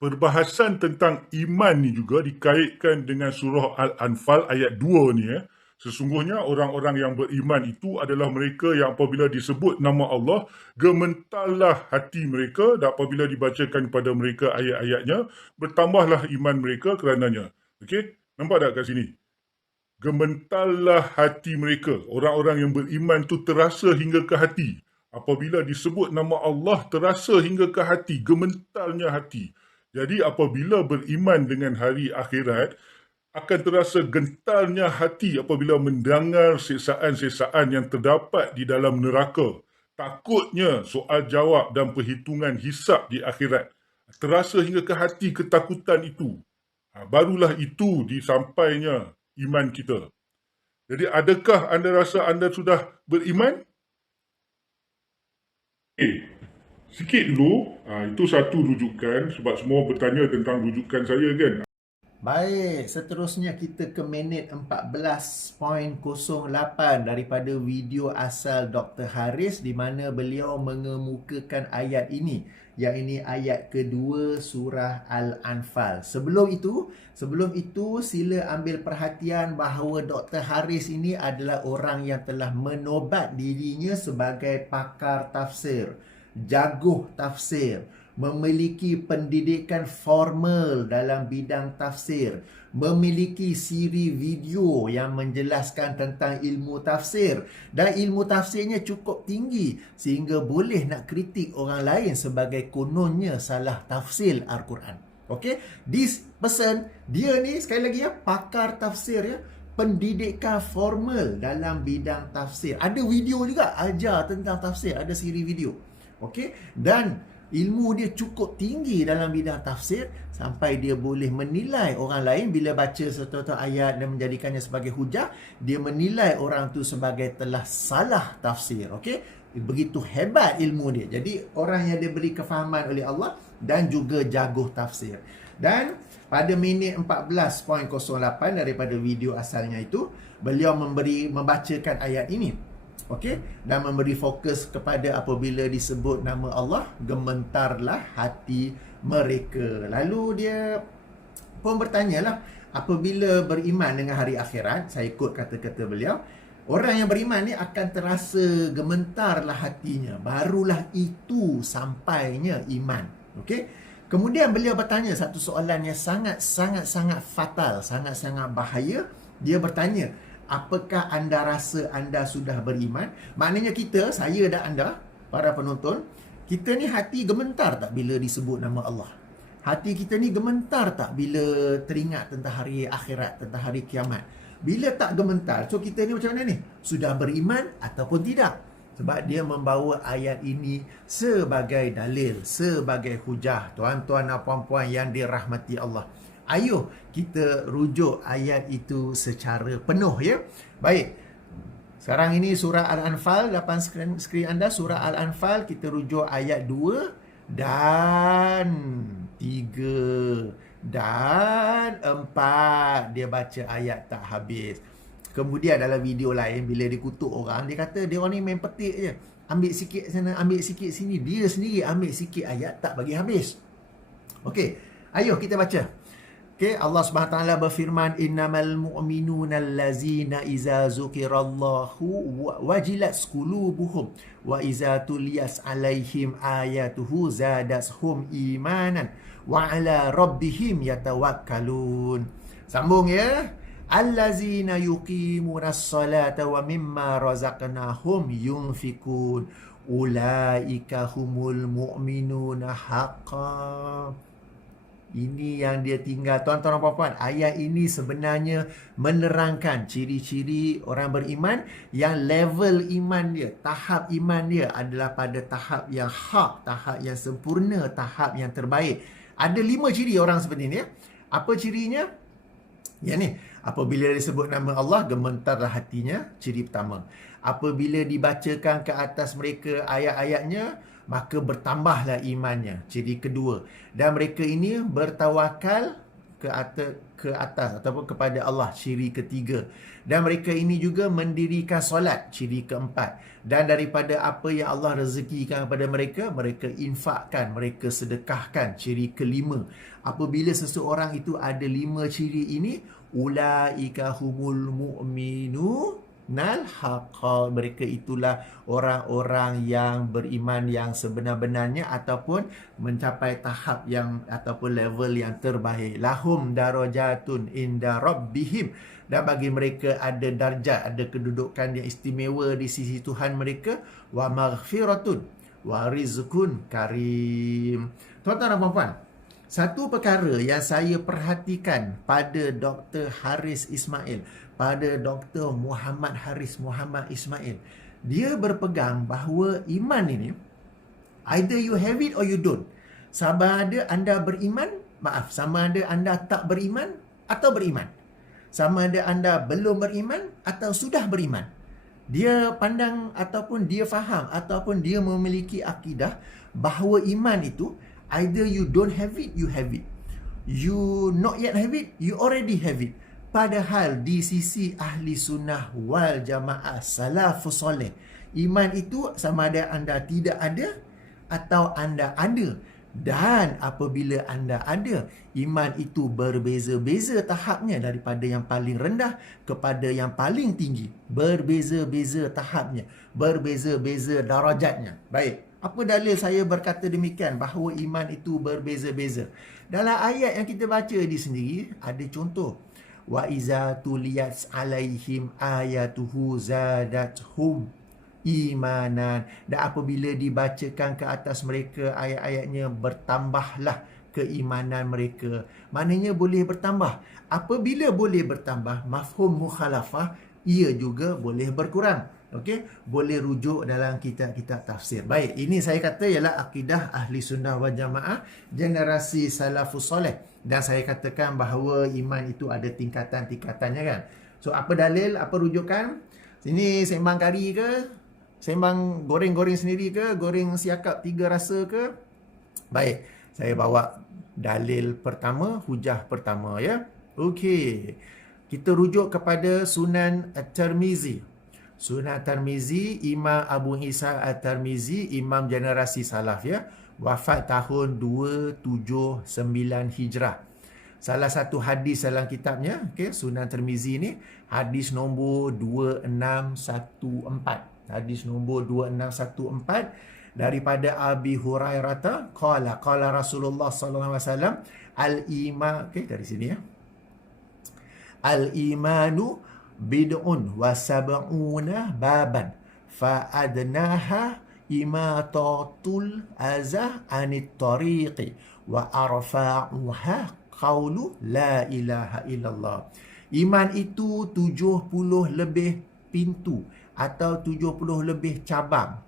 perbahasan tentang iman ni juga dikaitkan dengan surah Al-Anfal ayat 2 ni. Sesungguhnya orang-orang yang beriman itu adalah mereka yang apabila disebut nama Allah, gementarlah hati mereka, dan apabila dibacakan kepada mereka ayat-ayatnya, bertambahlah iman mereka kerananya. Okey, nampak tak kat sini? Gementarlah hati mereka. Orang-orang yang beriman tu terasa hingga ke hati. Apabila disebut nama Allah, terasa hingga ke hati, gementarnya hati. Jadi apabila beriman dengan hari akhirat, akan terasa gentarnya hati apabila mendengar siksaan-siksaan yang terdapat di dalam neraka. Takutnya soal jawab dan perhitungan hisab di akhirat. Terasa hingga ke hati ketakutan itu. Barulah itu disampainya iman kita. Jadi adakah anda rasa anda sudah beriman? Sikit dulu, itu satu rujukan sebab semua bertanya tentang rujukan saya kan. Baik, seterusnya kita ke minit 14.08 daripada video asal Dr. Haris di mana beliau mengemukakan ayat ini, yang ini ayat kedua surah Al-Anfal. Sebelum itu sila ambil perhatian bahawa Dr. Haris ini adalah orang yang telah menobat dirinya sebagai pakar tafsir, jago tafsir, memiliki pendidikan formal dalam bidang tafsir, memiliki siri video yang menjelaskan tentang ilmu tafsir, dan ilmu tafsirnya cukup tinggi sehingga boleh nak kritik orang lain sebagai kononnya salah tafsir Al-Quran. Okay, this person, dia ni sekali lagi ya, pakar tafsir ya, pendidikan formal dalam bidang tafsir. Ada video juga ajar tentang tafsir, ada siri video. Okay, dan ilmu dia cukup tinggi dalam bidang tafsir sampai dia boleh menilai orang lain bila baca satu-satu ayat dan menjadikannya sebagai hujah. Dia menilai orang tu sebagai telah salah tafsir. Okey, begitu hebat ilmu dia. Jadi orang yang diberi kefahaman oleh Allah dan juga jago tafsir. Dan pada minit 14.08 daripada video asalnya itu, beliau membacakan ayat ini. Okey, dan memberi fokus kepada apabila disebut nama Allah, gementarlah hati mereka. Lalu dia pun bertanyalah, apabila beriman dengan hari akhirat, saya ikut kata-kata beliau, orang yang beriman ni akan terasa gementarlah hatinya, barulah itu sampainya iman. Okey, kemudian beliau bertanya satu soalan yang sangat-sangat fatal, sangat-sangat bahaya. Dia bertanya, apakah anda rasa anda sudah beriman? Maknanya kita, saya dan anda, para penonton, kita ni hati gementar tak bila disebut nama Allah? Hati kita ni gementar tak bila teringat tentang hari akhirat, tentang hari kiamat? Bila tak gementar, so kita ni macam mana ni? Sudah beriman ataupun tidak? Sebab dia membawa ayat ini sebagai dalil, sebagai hujah. Tuan-tuan dan puan-puan yang dirahmati Allah, ayuh kita rujuk ayat itu secara penuh ya. Baik, sekarang ini surah Al-Anfal, depan skrin anda surah Al-Anfal, kita rujuk ayat 2 dan 3 dan 4. Dia baca ayat tak habis. Kemudian dalam video lain bila dikutuk orang, dia kata dia orang ni main petik je, ambil sikit sana, ambil sikit sini. Dia sendiri ambil sikit ayat tak bagi habis. Okey, ayuh kita baca. Okay, Allah Subhanahu Wa Taala berfirman, innamal mu'minuna allazina iza zukirallahu wajilat qulubuhum wa iza tuliyas alaihim ayatuhu zadashum imanan wa ala rabbihim yatawakkalun. Sambung ya. Allazina yuqimunas salata wa mimma razaqnahum yunfikun ulaika humul mu'minuna haqqan. Ini yang dia tinggal. Tuan-tuan dan puan-puan, ayat ini sebenarnya menerangkan ciri-ciri orang beriman yang level iman dia, tahap iman dia adalah pada tahap yang hak, tahap yang sempurna, tahap yang terbaik. Ada 5 ciri orang seperti ini ya. Apa cirinya? Ya ni, apabila disebut nama Allah, gementarlah hatinya, ciri pertama. Apabila dibacakan ke atas mereka ayat-ayatnya, maka bertambahlah imannya, ciri kedua. Dan mereka ini bertawakal ke atas ataupun kepada Allah, ciri ketiga. Dan mereka ini juga mendirikan solat, ciri keempat. Dan daripada apa yang Allah rezekikan kepada mereka, mereka infakkan, mereka sedekahkan, ciri kelima. Apabila seseorang itu ada 5 ciri ini, ulaika humul mu'minu nal haqqa, mereka itulah orang-orang yang beriman yang sebenar-benarnya ataupun mencapai tahap yang ataupun level yang terbaik. Lahum darajatun inda rabbihim, dan bagi mereka ada darjat, ada kedudukan yang istimewa di sisi Tuhan mereka. Wa maghfiratun wa rizqun karim. Tuan-tuan dan puan-puan, satu perkara yang saya perhatikan pada Dr. Haris Ismail, pada Dr. Muhammad Haris Muhammad Ismail, dia berpegang bahawa iman ini, either you have it or you don't. Sama ada anda beriman, sama ada anda tak beriman atau beriman. Sama ada anda belum beriman atau sudah beriman. Dia pandang ataupun dia faham ataupun dia memiliki akidah bahawa iman itu, either you don't have it, you have it. You not yet have it, you already have it. Padahal di sisi ahli sunnah wal jamaah salafus soleh, iman itu sama ada anda tidak ada atau anda ada. Dan apabila anda ada, iman itu berbeza-beza tahapnya, daripada yang paling rendah kepada yang paling tinggi. Berbeza-beza tahapnya, berbeza-beza darajatnya. Baik, apa dalil saya berkata demikian bahawa iman itu berbeza-beza? Dalam ayat yang kita baca di sendiri ada contoh. Wa iza tuliyat alaihim ayatuhu zadathum imanan, dan apabila dibacakan ke atas mereka ayat-ayatnya, bertambahlah keimanan mereka. Maknanya boleh bertambah. Apabila boleh bertambah, mafhum mukhalafah, ia juga boleh berkurang. Okey, boleh rujuk dalam kitab-kitab tafsir. Baik, ini saya kata ialah akidah ahli sunnah wal jamaah generasi salafus soleh. Dan saya katakan bahawa iman itu ada tingkatan-tingkatannya kan. So apa dalil, apa rujukan? Sini sembang kari ke? Sembang goreng-goreng sendiri ke? Goreng siakap 3 rasa ke? Baik, saya bawa dalil pertama, hujah pertama ya. Okey, kita rujuk kepada Sunan At-Tirmizi. Sunan At-Tirmizi, Imam Abu Isa At-Tirmizi, imam generasi salaf ya. Wafat tahun 279 Hijrah. Salah satu hadis dalam kitabnya, okay, Sunan Tirmizi ni, hadis nombor 2614. Hadis nombor 2614 daripada Abi Hurairah qala Rasulullah sallallahu alaihi wasallam al-iman, okey, dari sini ya. Al-imanu bid'un wa sab'una baban fa adnaha imatatul azah anit tariqi wa arfa'uha qawlu la ilaha illallah. Iman itu 70 lebih pintu atau 70 lebih cabang.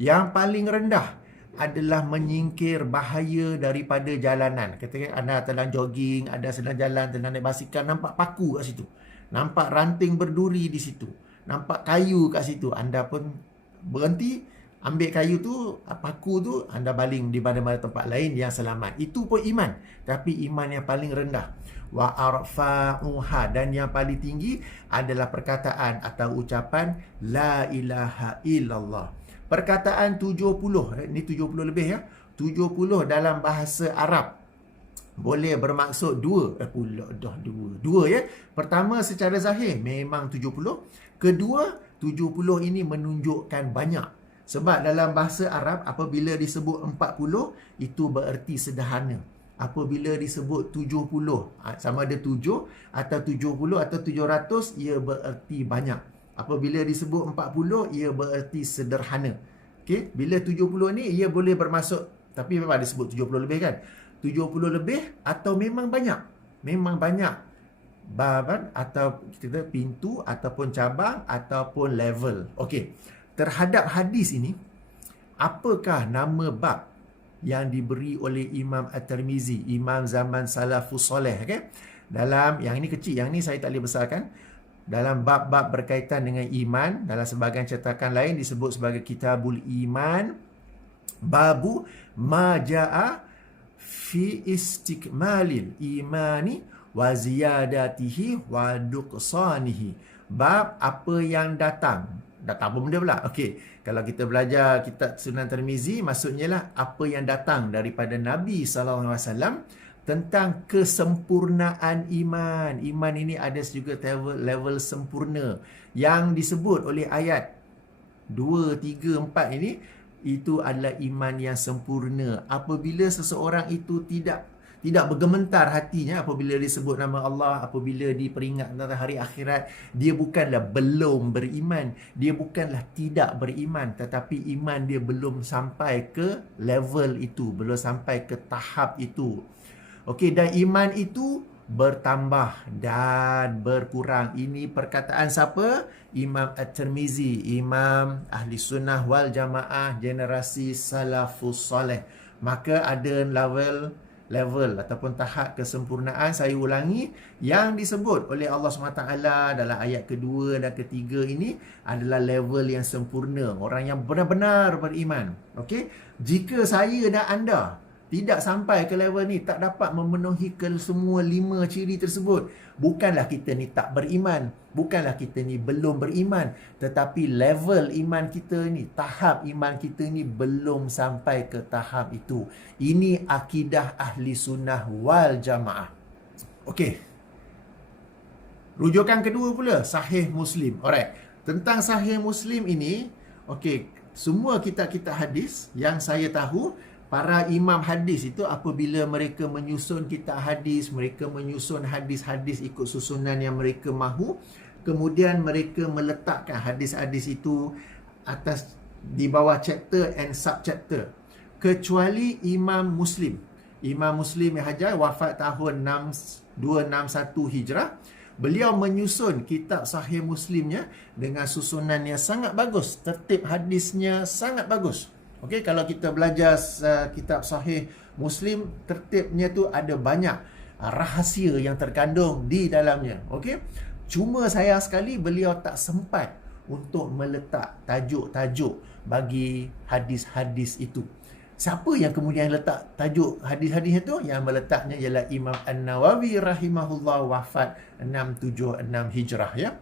Yang paling rendah adalah menyingkir bahaya daripada jalanan. Ketika anda sedang jogging, anda sedang jalan, sedang naik basikal, nampak paku kat situ, nampak ranting berduri di situ, nampak kayu kat situ, anda pun berhenti, ambil kayu tu, paku tu, anda baling di mana-mana tempat lain yang selamat. Itu pun iman, tapi iman yang paling rendah. Wa arfa'uha, dan yang paling tinggi adalah perkataan atau ucapan la ilaha illallah. Perkataan 70, ini 70 lebih ya. 70 dalam bahasa Arab boleh bermaksud dua ya. Pertama, secara zahir memang 70. Kedua, 70 ini menunjukkan banyak. Sebab dalam bahasa Arab apabila disebut 40 itu bererti sederhana. Apabila disebut 70, sama ada 7 atau 70 atau 700, ia bererti banyak. Apabila disebut 40, ia bererti sederhana. Okey, bila 70 ni ia boleh bermaksud, tapi memang disebut 70 lebih kan. 70 lebih atau memang banyak. Memang banyak baban atau kita pintu ataupun cabang ataupun level. Okey. Terhadap hadis ini, apakah nama bab yang diberi oleh Imam At-Tirmizi, imam zaman salafus soleh, okay? Dalam yang ini kecil, yang ini saya tak boleh besarkan. Dalam bab-bab berkaitan dengan iman, dalam sebahagian cetakan lain disebut sebagai Kitabul Iman, babu ma jaa fi istikmalil imani wa ziyadatihi wa nuqsanihi. Bab apa yang datang. Datang apa benda pula? Okey, kalau kita belajar kitab Sunan Tirmizi, maksudnya lah apa yang datang daripada Nabi SAW tentang kesempurnaan iman. Iman ini ada juga level sempurna yang disebut oleh ayat 2, 3, 4 ini. Itu adalah iman yang sempurna. Apabila seseorang itu tidak bergementar hatinya apabila disebut nama Allah, apabila diperingat tentang hari akhirat, dia bukanlah belum beriman, dia bukanlah tidak beriman, tetapi iman dia belum sampai ke level itu, belum sampai ke tahap itu. Okey, dan iman itu bertambah dan berkurang. Ini perkataan siapa? Imam At-Tirmizi, Imam Ahli Sunnah wal Jamaah generasi Salafus Saleh. Maka ada level ataupun tahap kesempurnaan, saya ulangi, yang disebut oleh Allah SWT dalam ayat kedua dan ketiga ini adalah level yang sempurna, orang yang benar-benar beriman. Okey, jika saya dan anda tidak sampai ke level ni, tak dapat memenuhi ke semua 5 ciri tersebut, bukanlah kita ni tak beriman, bukanlah kita ni belum beriman, tetapi level iman kita ni, tahap iman kita ni belum sampai ke tahap itu. Ini akidah Ahli Sunnah wal Jamaah. Okey, rujukan kedua pula, Sahih Muslim. Alright, tentang Sahih Muslim ini, okey, semua kitab-kitab hadis yang saya tahu, para imam hadis itu apabila mereka menyusun kitab hadis, mereka menyusun hadis-hadis ikut susunan yang mereka mahu, kemudian mereka meletakkan hadis-hadis itu di bawah chapter and sub-chapter. Kecuali Imam Muslim. Imam Muslim yang Hajar wafat tahun 261 Hijrah. Beliau menyusun kitab Sahih Muslimnya dengan susunan yang sangat bagus, tertib hadisnya sangat bagus. Okey, kalau kita belajar kitab Sahih Muslim, tertibnya tu ada banyak rahsia yang terkandung di dalamnya. Okey, cuma sayang sekali beliau tak sempat untuk meletak tajuk-tajuk bagi hadis-hadis itu. Siapa yang kemudian letak tajuk hadis-hadis itu? Yang meletaknya ialah Imam An-Nawawi rahimahullah, wafat 676 Hijrah, ya.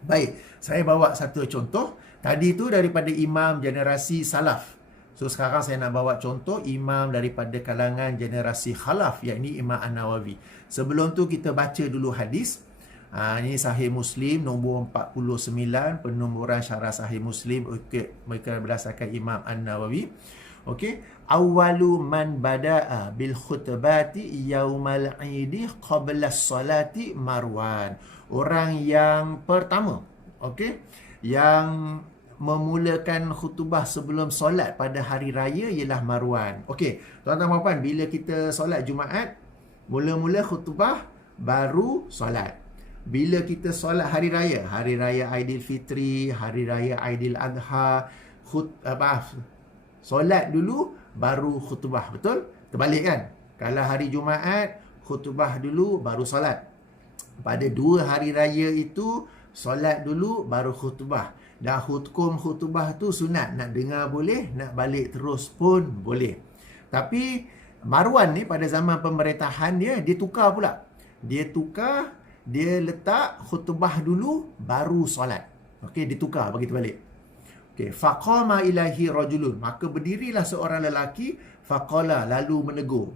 Baik, saya bawa satu contoh. Tadi tu daripada imam generasi salaf. So sekarang saya nak bawa contoh imam daripada kalangan generasi khalaf, iaitu Imam An-Nawawi. Sebelum tu kita baca dulu hadis. Ini Sahih Muslim nombor 49, penomoran syarah Sahih Muslim mereka berdasarkan Imam An-Nawawi. Okey, awwalu man bada'a bil khutbati yaumal 'idi qabla as-salati Marwan. Orang yang pertama, okey, yang memulakan khutbah sebelum solat pada hari raya ialah Marwan. Okey, tuan-tuan dan puan, bila kita solat Jumaat, mula-mula khutbah baru solat. Bila kita solat hari raya Aidilfitri, hari raya Aidiladha, solat dulu baru khutbah. Betul? Terbalik kan? Kalau hari Jumaat, khutbah dulu baru solat. Pada 2 hari raya itu, solat dulu baru khutbah. Dan hukum khutbah tu sunat. Nak dengar boleh, nak balik terus pun boleh. Tapi Marwan ni pada zaman pemerintahan dia tukar pula. Dia letak khutbah dulu baru solat. Okey, dia tukar bagi terbalik. Okey, faqama ilahi rajulun. Maka berdirilah seorang lelaki, faqala, lalu menegur.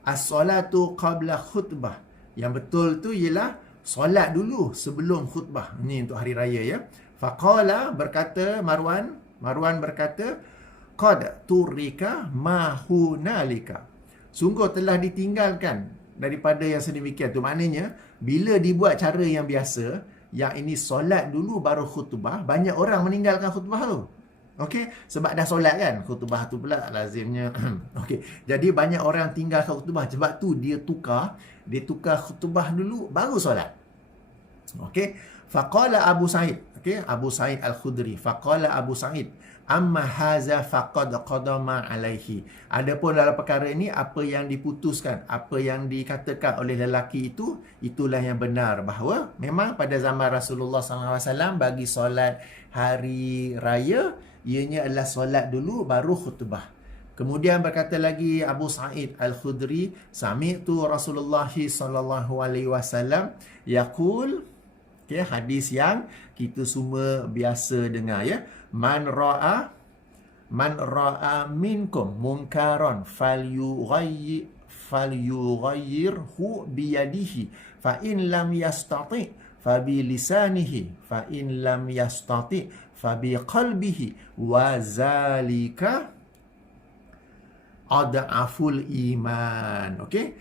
As-salatu qabla khutbah. Yang betul tu ialah solat dulu sebelum khutbah. Ini untuk hari raya, ya. Faqala, berkata Marwan berkata, qad turika ma hunalika. Sungguh telah ditinggalkan daripada yang sedemikian. Tu maknanya bila dibuat cara yang biasa, yang ini solat dulu baru khutbah, banyak orang meninggalkan khutbah tu. Okey, sebab dah solat kan. Khutbah tu pula lazimnya. Okey, jadi banyak orang tinggalkan khutbah. Sebab tu dia tukar khutbah dulu baru solat. Okey, faqala Abu Sa'id. Okey, Abu Sa'id Al-Khudri. Faqala Abu Sa'id, amma haza faqad qadama alaihi. Adapun dalam perkara ini, apa yang diputuskan, apa yang dikatakan oleh lelaki itu, itulah yang benar. Bahawa memang pada zaman Rasulullah SAW bagi solat hari raya, ianya adalah solat dulu baru khutbah. Kemudian berkata lagi Abu Sa'id Al-Khudri, sami'tu Rasulullah sallallahu alaihi wasallam yaqul, okey, hadis yang kita semua biasa dengar ya. Man ra'a minkum munkaran falyughayyirhu biyadihi fa in lam yastati fa bi lisanihi fa in lam yastati fa bi qalbihi wa zalika adaful iman. Okey,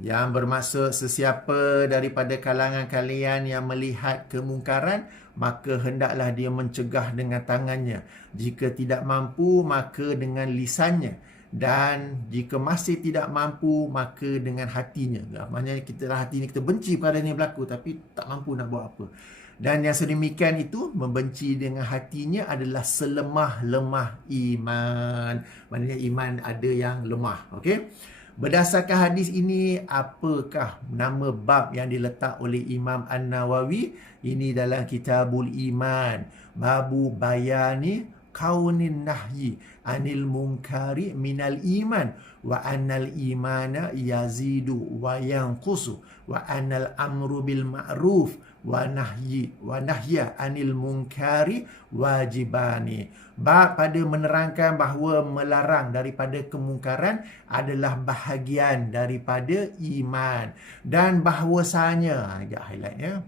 yang bermaksud sesiapa daripada kalangan kalian yang melihat kemungkaran, maka hendaklah dia mencegah dengan tangannya. Jika tidak mampu, maka dengan lisannya. Dan jika masih tidak mampu, maka dengan hatinya. Maksudnya hati ni kita benci pada ni berlaku, tapi tak mampu nak buat apa. Dan yang sedemikian itu, membenci dengan hatinya adalah selemah-lemah iman. Maksudnya iman ada yang lemah. Okey. Berdasarkan hadis ini, apakah nama bab yang diletak oleh Imam An-Nawawi? Ini dalam Kitabul Iman. Babu bayani kaunin nahyi anil munkari minal iman. Wa annal imana yazidu wa yanqusu. Wa annal amru bil ma'ruf wa nahya anil munkari wajibani. Bab pada menerangkan bahawa melarang daripada kemungkaran adalah bahagian daripada iman, dan bahawasanya, agak highlight ya,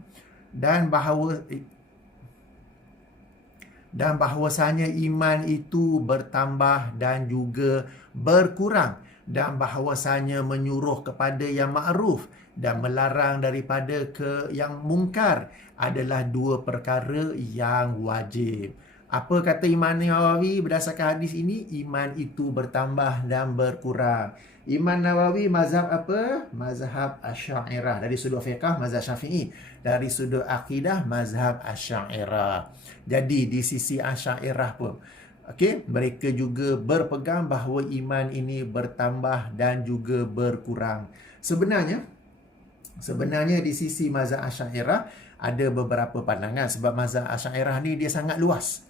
dan bahawasanya iman itu bertambah dan juga berkurang, dan bahawasanya menyuruh kepada yang ma'ruf dan melarang daripada yang mungkar adalah dua perkara yang wajib. Apa kata Imam Nawawi berdasarkan hadis ini? Iman itu bertambah dan berkurang. Imam Nawawi mazhab apa? Mazhab Asy'ariyah. Dari sudut fiqh mazhab Syafi'i, dari sudut akidah mazhab Asy'ariyah. Jadi di sisi Asy'ariyah pun, okey, mereka juga berpegang bahawa iman ini bertambah dan juga berkurang. Sebenarnya di sisi mazhab Asy'ariyah ada beberapa pandangan, sebab mazhab Asy'ariyah ni dia sangat luas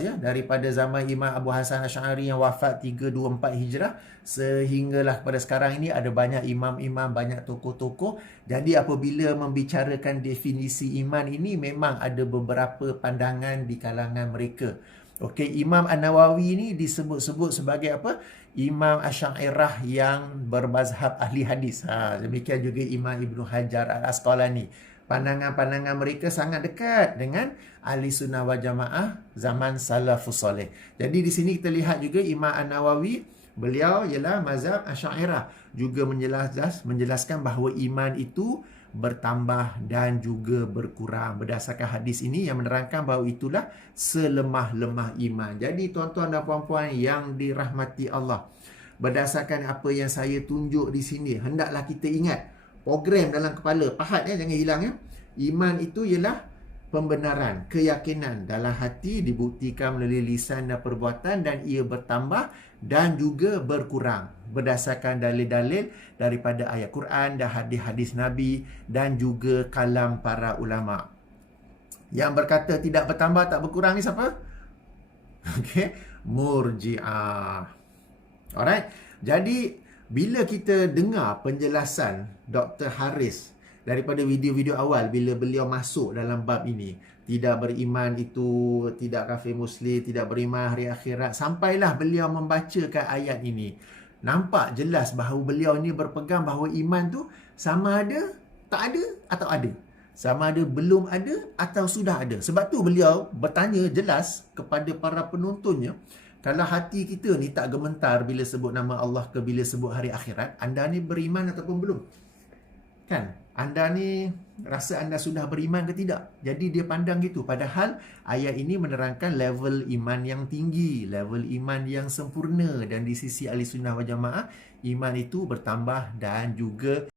ya, daripada zaman Imam Abu Hasan Asy'ari yang wafat 324 Hijrah sehinggalah kepada sekarang ini ada banyak imam-imam, banyak tokoh-tokoh. Jadi apabila membicarakan definisi iman ini, memang ada beberapa pandangan di kalangan mereka. Okey, Imam An-Nawawi ni disebut-sebut sebagai apa? Imam Asy'ariyah yang bermazhab ahli hadis. Demikian juga Imam Ibn Hajar Al-Asqalani. Pandangan-pandangan mereka sangat dekat dengan Ahli Sunnah wal Jamaah zaman Salafus Saleh. Jadi di sini kita lihat juga Imam An-Nawawi, beliau ialah mazhab Asy'ariyah, juga menjelaskan bahawa iman itu bertambah dan juga berkurang. Berdasarkan hadis ini yang menerangkan bahawa itulah selemah-lemah iman. Jadi tuan-tuan dan puan-puan yang dirahmati Allah, berdasarkan apa yang saya tunjuk di sini, hendaklah kita ingat program dalam kepala, pahat ya, jangan hilang ya. Iman itu ialah pembenaran, keyakinan dalam hati dibuktikan melalui lisan dan perbuatan, dan ia bertambah dan juga berkurang berdasarkan dalil-dalil daripada ayat Quran dan hadis-hadis Nabi dan juga kalam para ulama. Yang berkata tidak bertambah tak berkurang ni siapa? Okey, Murji'ah. Alright. Jadi bila kita dengar penjelasan Dr. Haris daripada video-video awal, bila beliau masuk dalam bab ini, tidak beriman itu tidak kafir muslim, tidak beriman hari akhirat, sampailah beliau membacakan ayat ini, nampak jelas bahawa beliau ni berpegang bahawa iman tu sama ada, tak ada atau ada, sama ada belum ada atau sudah ada. Sebab tu beliau bertanya jelas kepada para penontonnya, kalau hati kita ni tak gementar bila sebut nama Allah ke bila sebut hari akhirat, anda ni beriman ataupun belum? Kan? Anda ni rasa anda sudah beriman ke tidak? Jadi dia pandang gitu. Padahal ayat ini menerangkan level iman yang tinggi, level iman yang sempurna, dan di sisi Ahli Sunnah wal Jamaah, iman itu bertambah dan juga